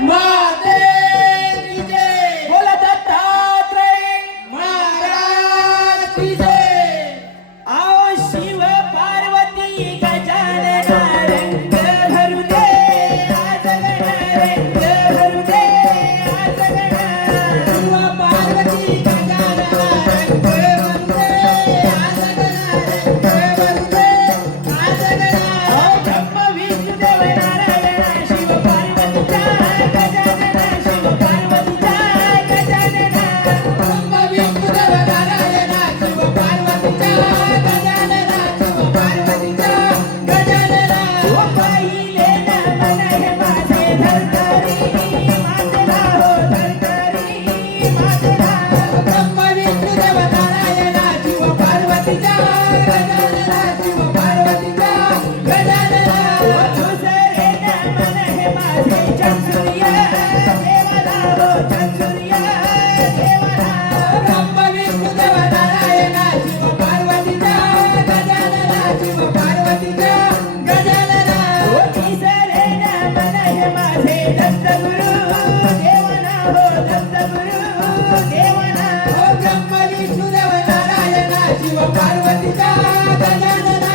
Mom!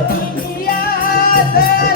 Yeah,